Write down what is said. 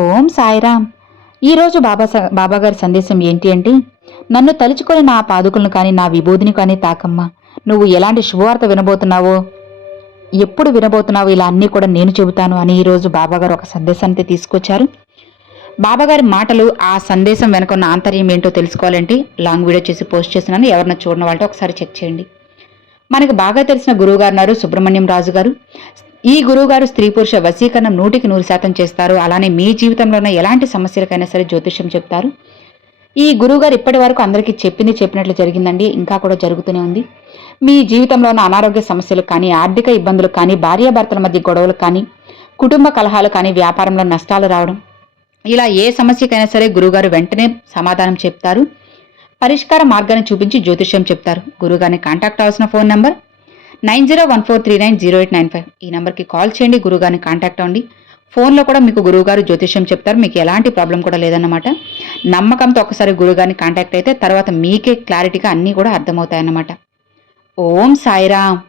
ఓం సాయిరామ్. ఈరోజు బాబాగారి సందేశం ఏంటి అంటే, నన్ను తలుచుకొని నా పాదుకులను కానీ నా విభూదిని కానీ తాకమ్మా. నువ్వు ఎలాంటి శుభవార్త వినబోతున్నావో, ఎప్పుడు వినబోతున్నావో ఇలా అన్నీ కూడా నేను చెబుతాను అని ఈరోజు బాబాగారు ఒక సందేశాన్ని తీసుకొచ్చారు. బాబాగారి మాటలు, ఆ సందేశం వెనుక ఉన్న ఆంతర్యం ఏంటో తెలుసుకోవాలంటే లాంగ్ వీడియో చేసి పోస్ట్ చేస్తున్నాను. ఎవరన్నా చూడని వాళ్ళతో ఒకసారి చెక్ చేయండి. మనకు బాగా తెలిసిన గురువుగారు ఉన్నారు, సుబ్రహ్మణ్యం రాజు గారు. ఈ గురువుగారు స్త్రీ పురుష వశీకరణం 100% చేస్తారు. అలానే మీ జీవితంలో ఉన్న ఎలాంటి సమస్యలకైనా సరే జ్యోతిష్యం చెప్తారు. ఈ గురువుగారు ఇప్పటి వరకు అందరికీ చెప్పినట్లు జరిగిందండి, ఇంకా కూడా జరుగుతూనే ఉంది. మీ జీవితంలో ఉన్న అనారోగ్య సమస్యలు కానీ, ఆర్థిక ఇబ్బందులు కానీ, భార్యాభర్తల మధ్య గొడవలు కానీ, కుటుంబ కలహాలు కానీ, వ్యాపారంలో నష్టాలు రావడం, ఇలా ఏ సమస్యకైనా సరే గురువుగారు వెంటనే సమాధానం చెప్తారు. పరిష్కార మార్గాన్ని చూపించి జ్యోతిష్యం చెప్తారు. గురువుగారిని కాంటాక్ట్ అవ్వాల్సిన ఫోన్ నంబర్ 9014390895. ఈ నెంబర్కి కాల్ చేయండి, గురువుగారిని కాంటాక్ట్ అవ్వండి. ఫోన్లో కూడా మీకు గురువుగారు జ్యోతిష్యం చెప్తారు. మీకు ఎలాంటి ప్రాబ్లం కూడా లేదన్నమాట. నమ్మకంతో ఒకసారి గురువుగారిని కాంటాక్ట్ అయితే తర్వాత మీకే క్లారిటీగా అన్నీ కూడా అర్థమవుతాయన్నమాట. ఓం సాయిరామ్.